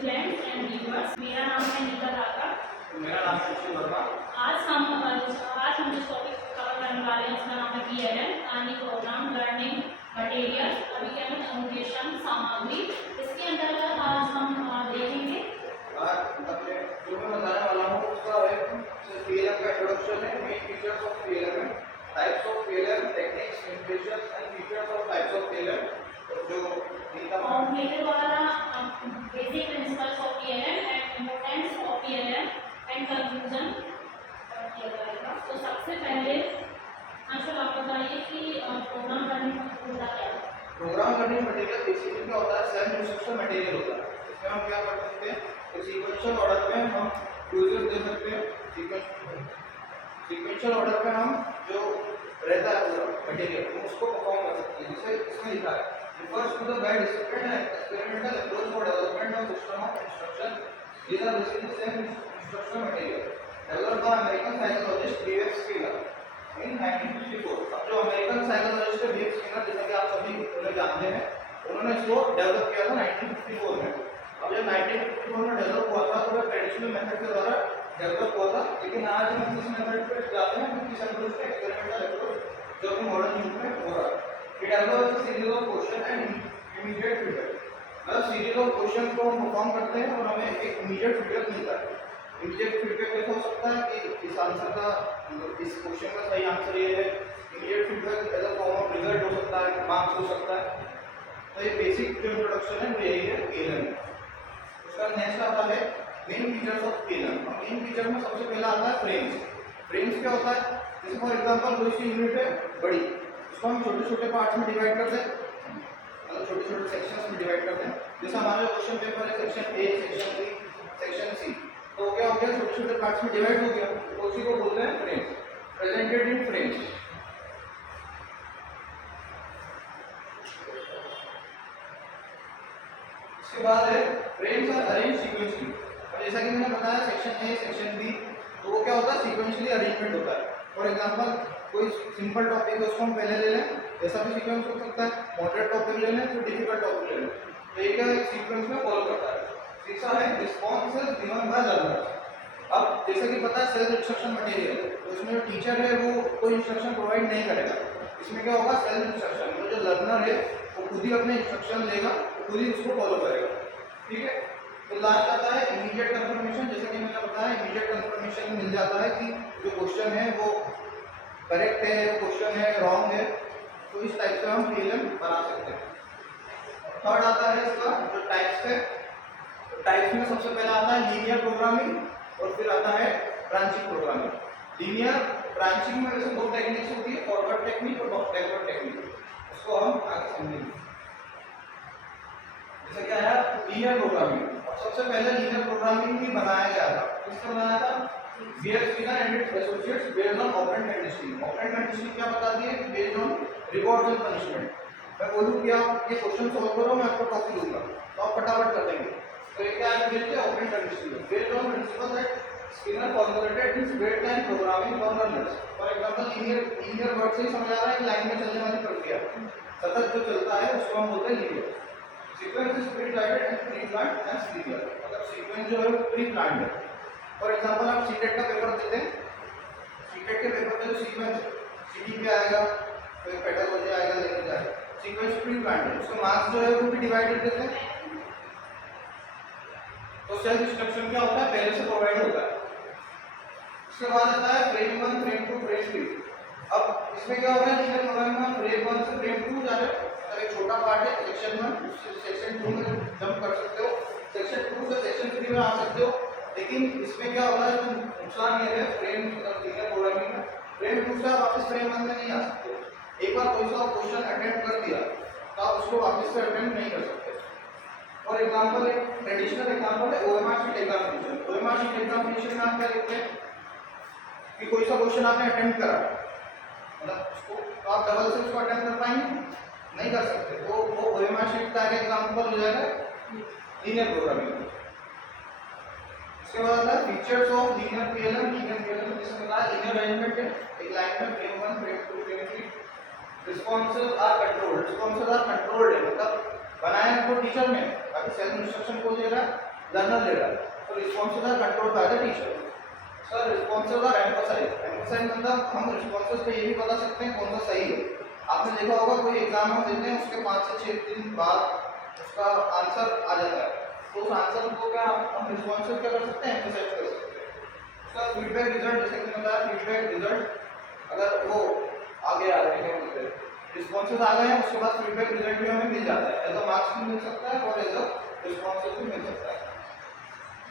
Students and viewers, मेरा नाम है नीता राठा। मेरा नाम है शिव वर्मा। आज हम जिस टॉपिक कवर करने वाले हैं उसका नाम है PLM यानी प्रोग्राम लर्निंग मटेरियल अभिकरण अनुदेशन सामग्री। इसके अंतर्गत आज हम देखेंगे जो मैं बताने वाला हूँ उसका PLM का इंट्रोडक्शन है, मेन फीचर्स ऑफ PLM है, types of PLM, techniques, limitations and features of types of PLM। जो और मेरे द्वारा basic principles of PLM and importance of PLM and conclusion किया जाएगा। तो सबसे पहले अंशुल आप बताइए कि प्रोग्राम लर्निंग होता क्या है? प्रोग्राम लर्निंग मटेरियल बेसिकली क्या होता है, सेल्फ इंस्ट्रक्शन मटेरियल होता है। इसमें हम क्या कर सकते हैं, तो सीक्वेंशियल ऑर्डर में हम यूजर दे सकते हैं। सीक्वेंशियल ऑर्डर में हम जो रहता है पूरा मटेरियल उसको परफॉर्म कर सकते हैं। जैसे इसमें लिखा है refers to the well disciplined and experimental approach for development of system of instruction. These are basically same instruction material developed by American psychologist B.F. Skinner in 1954। अब जो अमेरिकन साइकोलॉजिस्ट है B.F. Skinner, जैसा कि आप सभी उन्हें जानते हैं, उन्होंने इसको डेवलप किया था 1954 में। अब जब 1954 में डेवलप हुआ था तो वह ट्रेडिशनल मेथड के द्वारा डेवलप हुआ था, लेकिन आज हम किस मेथड पे जाते हैं, किस अप्रोच पे, एक्सपेरिमेंटल अप्रोच जो कि मॉडर्न युग में हो रहा है। It allows a series of question and immediate feedback। मतलब सीरीज ऑफ क्वेश्चन को हम परफॉर्म करते हैं और हमें एक इमीडिएट फीडबैक मिलता है। इमीडिएट फीडबैक कैसे हो सकता है कि इस आंसर का, इस क्वेश्चन का सही आंसर ये है। Immediate feedback as a form of result हो सकता है, मार्क्स हो सकता है। तो ये बेसिक जो इंट्रोडक्शन है वो यही है PLM। उसका नेक्स्ट आता है main features of PLM। Main feature में सबसे पहला आता है फ्रेम्स। फ्रेम्स क्या होता है, जैसे फॉर एग्जांपल कोई सी यूनिट है बड़ी, उसको हम छोटे छोटे पार्ट्स में डिवाइड कर दें, मतलब छोटे छोटे सेक्शंस में डिवाइड कर दें। जैसे हमारा क्वेश्चन पेपर है section A, section B, section C, तो क्या हो गया, छोटे छोटे पार्ट्स में डिवाइड हो गया, तो उसी को बोलते हैं फ्रेम्स, प्रेजेंटेड इन फ्रेम्स। इसके बाद है फ्रेम्स आर अरेंज सीक्वेंशियली। और जैसा कि मैंने बताया सेक्शन A, सेक्शन B, तो वो क्या होता है, सीक्वेंशियली अरेंजमेंट होता है। फॉर एग्जांपल कोई सिंपल टॉपिक है उसको हम पहले ले लें, ऐसा भी सीक्वेंस हो सकता है। मॉडरेट टॉपिक ले लें तो डिफिकल्ट टॉपिक ले लें, तो एक सीक्वेंस में फॉलो करता है। तीसरा है रिस्पॉन्सेस गिवन बाय लर्नर। अब जैसे कि पता है सेल्फ इंस्ट्रक्शन मटेरियल, तो इसमें जो टीचर है वो कोई इंस्ट्रक्शन प्रोवाइड नहीं करेगा। इसमें क्या होगा, सेल्फ इंस्ट्रक्शन, तो जो लर्नर है वो खुद ही अपने इंस्ट्रक्शन लेगा, खुद ही उसको फॉलो करेगा। ठीक है। तो लास्ट आता है इमीडिएट कंफर्मेशन। जैसे कि मैंने बताया, इमीडिएट कंफर्मेशन मिल जाता है कि जो क्वेश्चन है वो करेक्ट है, क्वेश्चन है रॉन्ग है, तो इस टाइप से हम PLM बना सकते हैं। थर्ड आता है इसका जो टाइप्स है, तो टाइप्स में सबसे पहला आता है लीनियर प्रोग्रामिंग और फिर आता है ब्रांचिंग प्रोग्रामिंग। लीनियर ब्रांचिंग में वैसे दो टेक्निक्स होती है, फॉरवर्ड टेक्निक और बैकवर्ड टेक्निक, उसको हम आगे समझेंगे। जैसे क्या है लीनियर प्रोग्रामिंग। अब सबसे पहले लीनियर प्रोग्रामिंग भी बनाया गया था, किसने बनाया था, B.F. Skinner and its associates based on operant conditioning। operant conditioning क्या बताती है, based on rewards and punishment। मैं बोलूँ कि आप ये क्वेश्चन सॉल्व करो, मैं आपको टॉपिक दूंगा, तो आप फटाफट कर देंगे, तो ये क्या है, बेस्ड है operant conditioning, based on principle that Skinner formulated in straight line programming for learners। For example linear word से ही समझ आ रहा है कि लाइन में चलने वाली प्रक्रिया, सतत जो चलता है उसको हम बोलते हैं linear. Sequence is pre planned and pre planned and serial. मतलब सीक्वेंस जो है वो प्री प्लान्ड है। फॉर एग्जांपल आप सीटेट का पेपर देते हैं, सीटेट के पेपर में जो सीक्वेंस सीटी पे आएगा, कोई पेडागोजी आएगा, लेके जाएगा, सीक्वेंस प्री प्लान्ड है, उसका मार्क्स जो है वो भी डिवाइडेड देते हैं। तो सेल्फ इंस्ट्रक्शन क्या होता है, पहले से प्रोवाइड होता है। उसके बाद आता है फ्रेम 1, फ्रेम 2, फ्रेम 3। अब इसमें क्या होगा, लीनियर प्रोग्रामिंग में फ्रेम 1 से फ्रेम 2 जा रहे हैं, एक छोटा पार्ट है सेक्शन 1, सेक्शन 2 में जंप कर सकते हो, सेक्शन 2 से सेक्शन 3 में आ सकते हो। लेकिन इसमें क्या होगा, इसमें नुकसान ये है फ्रेम लीनियर प्रोग्रामिंग में, फ्रेम 2 से आप वापस फ्रेम 1 में नहीं आ सकते। एक बार कोई सा क्वेश्चन अटेम्प्ट कर दिया तो आप उसको वापस से अटेम्प्ट नहीं कर सकते। फॉर एग्जांपल एक ट्रेडिशनल एग्जांपल है OMR sheet examination. OMR sheet examination में आप क्या लिखते हैं कि कोई सा क्वेश्चन आपने अटेम्प्ट करा, मतलब उसको तो आप डबल से उसको अटेम्प्ट कर पाएंगे नहीं कर सकते, तो वो OMR शीट का एक एग्जांपल हो जाएगा लीनियर प्रोग्रामिंग। इसके बाद आता है features of linear PLM। Linear PLM जिसमें कहा लीनियर अरेंजमेंट है, एक लाइन में frame 1, frame 2, frame 3। Responses are controlled. Responses are controlled है, मतलब बनाया तो टीचर ने, बाकी सेल्फ इंस्ट्रक्शन को दे रहा है, learner ले रहा है, तो responses are controlled by the teacher. Sir, responses are emphasized. Emphasize मतलब हम responses पे ये भी बता सकते हैं कौन सा सही है. आपने देखा होगा कोई एग्जाम हम देते हैं उसके 5 से 6 दिन बाद उसका आंसर आ जाता है, तो उस आंसर को क्या हम रिस्पॉन्सेज क्या कर सकते हैं, एम्फसाइज कर सकते हैं. सर फीडबैक रिजल्ट जैसे कि बताया, फीडबैक रिजल्ट अगर वो आगे आ रहे हैं बोलते हैं रिस्पॉन्सेज आ गए हैं उसके बाद फीडबैक रिजल्ट भी हमें मिल जाता है, एज अ मार्क्स भी मिल सकता है और एज अ रिस्पॉन्सेज भी मिल सकता है.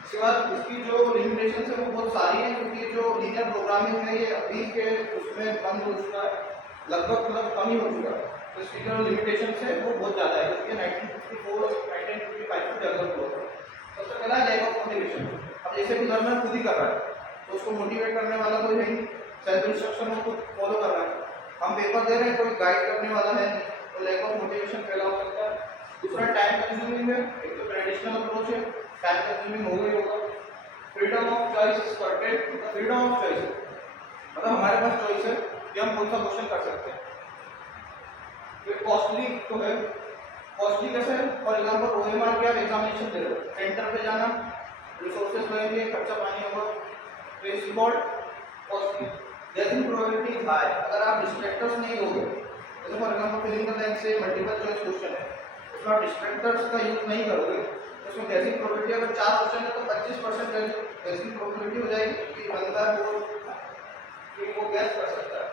इसके बाद इसकी जो लिमिटेशन है वो बहुत सारी है, क्योंकि जो लीनियर प्रोग्रामिंग है ये अभी के उसमें बंद हो चुका है, लगभग मतलब कम ही हो चुका है. तो इसकी जो लिमिटेशन है वो बहुत ज़्यादा है, क्योंकि 1954 1955 में डेवलप हुआ था. सबसे पहला लैक ऑफ मोटिवेशन. अब जैसे कि लर्नर खुद ही कर रहा है तो उसको मोटिवेट करने वाला कोई नहीं, सेल्फ इंस्ट्रक्शन को खुद फॉलो कर रहा है. हम पेपर दे रहे हैं, कोई गाइड करने वाला है नहीं, तो लैक ऑफ मोटिवेशन पहला हो सकता है. दूसरा टाइम कंज्यूमिंग है, एक तो ट्रेडिशनल अप्रोच है, टाइम कंज्यूमिंग हो गई होगा. Freedom of choice is curtailed. Freedom of choice मतलब हमारे पास चॉइस है कि हम कौन सा क्वेश्चन कर सकते हैं. फिर कॉस्टली तो है, कॉस्टली कैसे है, फॉर एग्जाम्पल OMR के आप एग्जामिनेशन दे रहे हो, सेंटर पे जाना, रिसोर्सेज लगेंगे, खर्चा पानी होगा, तो it's called costly. Guessing probability is high. अगर आप डिस्ट्रैक्टर्स नहीं लोगे, जैसे for example filling the blank से मल्टीपल चॉइस क्वेश्चन है, उसमें आप डिस्ट्रैक्टर्स का यूज नहीं करोगे, उसमें गेसिंग प्रोबेबिलिटी अगर 4 क्वेश्चन है तो 25% गेसिंग प्रोबेबिलिटी हो जाएगी कि बंदा वो गैस कर सकता है.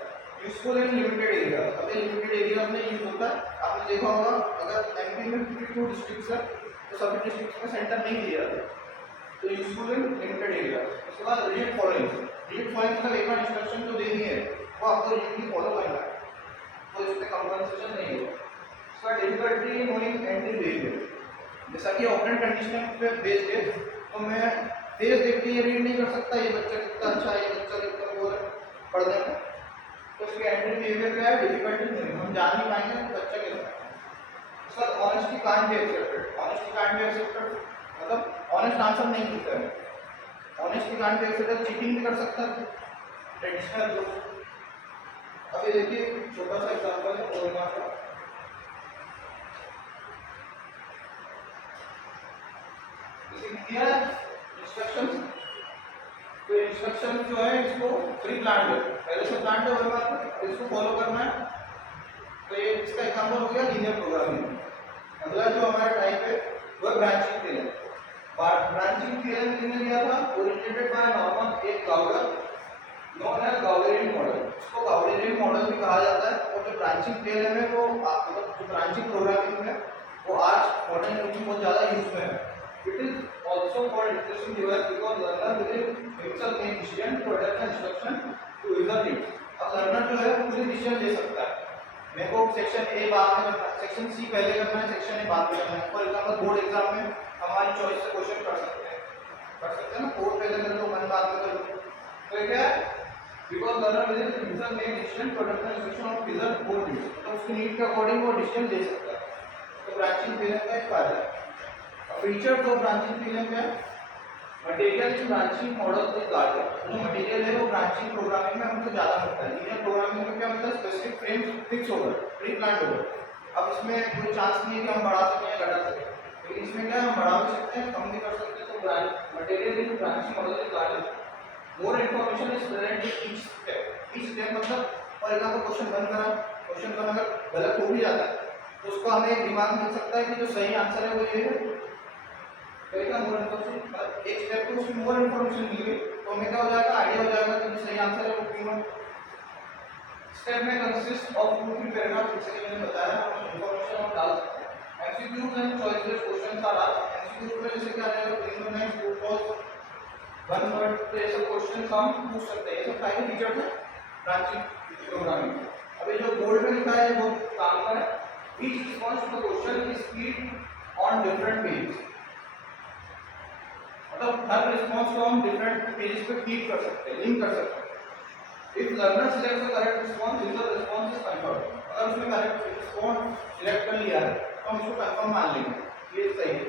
Useful in limited area. अभी लिमिटेड एरियाज में यूज होता है. आपने देखा होगा अगर एमपी में 52 डिस्ट्रिक्ट्स है तो सभी डिस्ट्रिक्ट्स में सेंटर नहीं दिया जाता, तो यूजफुल इन लिमिटेड एरिया. उसके बाद रिजिड फॉलोइंग. रिजिड फॉलोइंग मतलब एक बार इंस्ट्रक्शन जो देनी है वो आपको रिजिडली फॉलो करना है, तो इसमें कंपनसेशन नहीं होगा. उसका डिफिकल्टी नोइंग एंट्री बिहेवियर. जैसा कि ऑपरेंट कंडीशनल पे बेस्ड है, तो मैं फेस देख के ये रीड नहीं कर सकता ये बच्चा कितना अच्छा है, ये बच्चा कितना वो है पढ़ने में, तो उसके एंट्री बिहेवियर क्या है, डिफिकल्टी नहीं, हम जान नहीं पाएंगे तो बच्चा कैसा है. Sir honesty can't be accepted. Honesty can't be accepted मतलब ऑनेस्ट आंसर नहीं देता है. Honesty can't be accepted, cheating भी कर सकता है ट्रेडिशनल जो. अभी देखिए छोटा सा एग्जांपल है OMR का. दिया है इंस्ट्रक्शंस, तो इंस्ट्रक्शन जो है इसको प्री प्लान्ड है, पहले से प्लान्ड है OMR, इसको फॉलो करना है. तो ये इसका एग्जांपल हो गया लीनियर प्रोग्रामिंग. अगला जो हमारा टाइप है वो ब्रांचिंग थ्योरम. ब्रांचिंग थ्योरम किसने दिया था, originated by Norman A Gauder, known as Gauderian model. इसको गाउडेरियन मॉडल भी कहा जाता है. और जो ब्रांचिंग थ्योरम है वो मतलब जो ब्रांचिंग प्रोग्रामिंग है वो आज मॉडर्न युग में बहुत ज़्यादा यूज में है. It is also called interesting device because learner will himself make decision to adapt the instruction to user needs. अब learner जो है पूरी डिसीजन ले सकता है, मेरे को सेक्शन ए बाद में करना है, सेक्शन सी पहले करना है, सेक्शन ए बाद में करना है. फॉर एग्जांपल बोर्ड एग्जाम में हमारी चॉइस से क्वेश्चन कर सकते हैं ना, कोड पहले कर लो मन बाद में कर लो. तो ये क्या है, because learner will himself make decision to adopt the instruction of his board needs. तो उसकी नीड के अकॉर्डिंग वो डिसीजन ले सकता है. तो ब्रांचिंग थ्योरम का एक फायदा है. फीचर्स ऑफ ब्रांचिंग थ्योरम क्या है, material in branching model is larger. जो मटेरियल है वो ब्रांचिंग प्रोग्रामिंग में हमको ज़्यादा मिलता है. लीनियर प्रोग्रामिंग में क्या मतलब स्पेसिफिक फ्रेम फिक्स होगा, प्री प्लान्ड होगा. अब इसमें कोई चांस नहीं है कि हम बढ़ा सकें या घटा सकें, लेकिन इसमें क्या है हम बढ़ा भी सकते हैं कम भी कर सकते हैं. तो material in branching model is larger. More information is present in each step. Each step मतलब फॉर एग्जाम्पल क्वेश्चन बन करा, क्वेश्चन बन अगर गलत हो भी जाता है तो उसको हमें एक दिमाग मिल सकता है कि जो सही आंसर है वो ये है. मोर इन्फॉर्मेशन एक स्टेप को उसमें मोर इन्फॉर्मेशन मिल गई तो हमें क्या हो जाएगा, आइडिया हो जाएगा कि जो सही आंसर है वो क्यों है. स्टेप में कंसिस्ट ऑफ 2-3 पैराग्राफ, जैसे कि मैंने बताया हम इन्फॉर्मेशन हम डाल सकते हैं. MCQs and choice based questions are asked. MCQ में जैसे क्या रहेगा, filling the blanks, true false, one word पे ऐसे क्वेश्चन हम पूछ सकते हैं. ये सब फाइव फीचर्स है ब्रांचिंग प्रोग्रामिंग. अभी जो बोर्ड में लिखा है वो काम का है. Each response to the question is speed on different pages. मतलब हर रिस्पांस को हम डिफरेंट पेजेस पे फीड कर सकते हैं, लिंक कर सकते हैं. If learner select the correct response, user response is confirm. अगर उसने करेक्ट रिस्पांस सिलेक्ट कर लिया है तो हम इसको कंफर्म मान लेंगे ये सही है.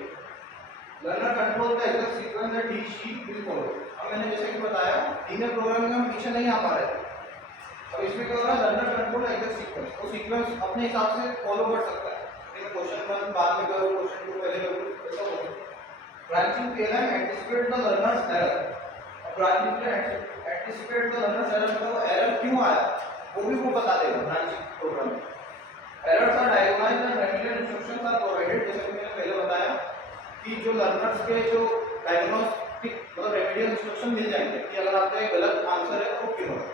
Learner control the exact sequence that he she will follow. अब मैंने जैसे कि बताया लीनियर प्रोग्रामिंग में हम पीछे नहीं आ पा रहे थे. अब इसमें क्या हो रहा है, लर्नर कंट्रोल एग्जैक्ट सीक्वेंस. वो सीक्वेंस अपने हिसाब से फॉलो कर सकता है. क्वेश्चन 1 बाद में करो, क्वेश्चन 2 पहले करो, ऐसा हो सकता है. Branching PLM anticipate the learners error. Branching PLM anticipate the learners error मतलब एरर क्यों आया वो भी वो बता देगा ब्रांचिंग प्रोग्राम में। Errors are diagnosed and remedial instructions are provided, जैसे कि मैंने पहले बताया कि जो लर्नर्स के जो डायग्नोस्टिक मतलब रेमेडियल इंस्ट्रक्शन मिल जाएंगे कि अगर आपका एक गलत आंसर है तो क्यों है।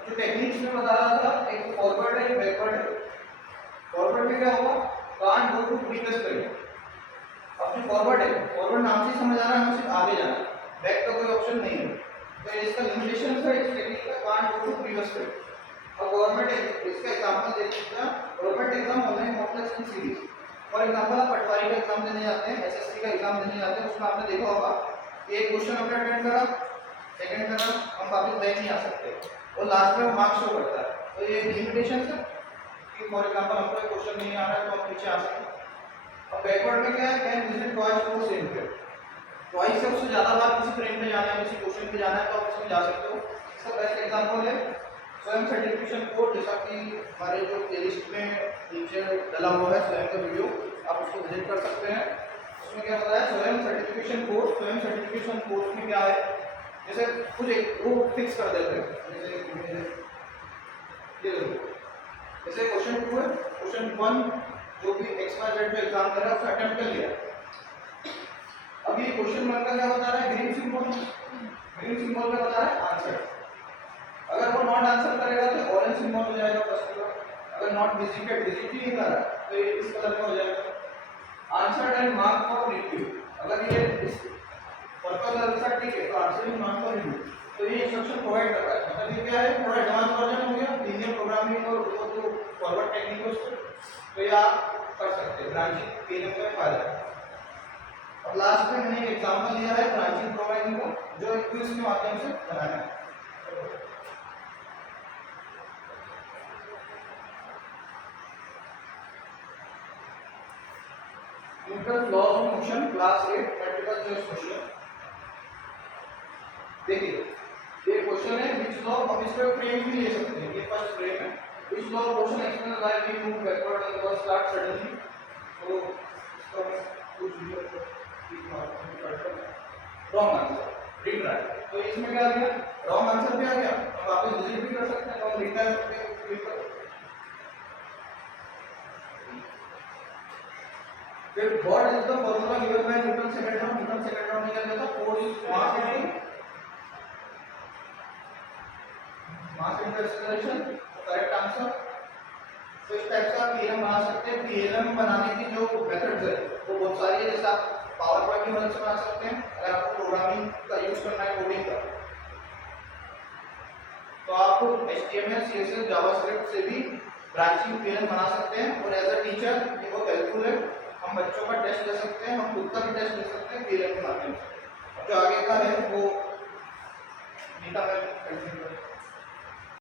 जो टेक्निक्स में बता रहा था, एक फॉरवर्ड है एक बैकवर्ड है। फॉरवर्ड में क्या होगा, can't go to previous page. अब जो फॉरवर्ड है, फॉरवर्ड नाम से समझ आ रहा है हमें सिर्फ आगे जाना है, बैक का कोई ऑप्शन नहीं है। तो इसका लिमिटेशन है इस टेक्निक का, can't go to previous page. और गवर्नमेंट इसका एग्जांपल दे सकते हैं, government exam online complex in series. For example आप पटवारी का एग्जाम देने जाते हैं, एसएससी का एग्जाम देने जाते हैं, उसमें आपने देखा होगा कि एक क्वेश्चन आपने अटेंड करा, सेकंड करा, हम वापस बैक नहीं आ सकते और लास्ट में मार्क्स शो करता है। तो ये लिमिटेशन है कि फॉर एग्जांपल हमको एक क्वेश्चन नहीं आ रहा है तो हम पीछे आ सकते हैं। और बैकवर्ड में क्या है, can visit twice to same frame. Twice से उससे ज़्यादा बार किसी फ्रेम पे जाना है, किसी क्वेश्चन पे जाना है तो आप इसमें जा सकते हो। इसका बेस्ट एग्जांपल है स्वयं सर्टिफिकेशन कोड, जैसा कि हमारे जो प्लेलिस्ट में नीचे डला हुआ है स्वयं का वीडियो, आप उसको विजिट कर सकते हैं। उसमें क्या बताया, स्वयं सर्टिफिकेशन कोर्स। स्वयं सर्टिफिकेशन कोर्स में क्या है, जैसे कुछ एक वो फिक्स कर देते हैं, जैसे क्वेश्चन 2 है, क्वेश्चन 1 जो भी XYZ जो एग्जाम कर रहा है उसने अटेम्प्ट कर लिया। अब ये क्वेश्चन 1 का क्या बता रहा है, ग्रीन सिंबल, ग्रीन सिंबल में बता रहा है आंसर। अगर वो नॉट आंसर करेगा तो ऑरेंज सिंबल हो जाएगा फर्स्ट का। अगर नॉट विजिटेड, विजिट ही नहीं कर रहा तो ये इस कलर में हो जाएगा। Answer and mark for review, अगर ये इस पर्पल कलर के साथ ठीक है तो answer and mark for review. तो ये इंस्ट्रक्शन प्रोवाइड कर रहा है, मतलब ये क्या है, थोड़ा एडवांस वर्जन हो गया लीनियर प्रोग्रामिंग और वो जो फॉरवर्ड टेक्निक है उसको। तो ये आप कर सकते हैं, ब्रांचिंग पीएलएम का फायदा है। अब लास्ट में मैंने एक एग्जांपल लिया है ब्रांचिंग प्रोग्रामिंग का, जो एक क्विज के माध्यम से बनाया है। Newton law of motion class 8 practical choice question. देखिए ये क्वेश्चन है व्हिच लॉ, हम इसका फ्रेम भी ले सकते हैं, ये फर्स्ट फ्रेम है। Which law of motion explain why we move backward and the start suddenly. तो इसका मैं कुछ वीडियो रॉन्ग आंसर, रिट्राई। तो इसमें क्या आ गया, रॉन्ग आंसर भी आ गया। अब वापस विजिट भी कर सकते हैं, तो हम रिट्राई पे क्लिक करें। फिर what is the formula given by Newton second law. Newton second law में क्या कहता है, force is mass into acceleration. Correct answer. तो इस टाइप का पीएलएम बना सकते हैं। पीएलएम बनाने की जो मेथड्स है वो बहुत सारी है, जैसे आप पावर पॉइंट की मदद से बना सकते हैं अगर आपको प्रोग्रामिंग का यूज करना है, कोडिंग का, तो आप HTML CSS जावास्क्रिप्ट से भी ब्रांचिंग पीएलएम बना सकते हैं। और एज अ टीचर ये बहुत हेल्पफुल है, हम बच्चों का टेस्ट ले सकते हैं, हम खुद का भी टेस्ट ले सकते हैं पीएलएम के माध्यम से। जो आगे का है वो नीता में कंटिन्यू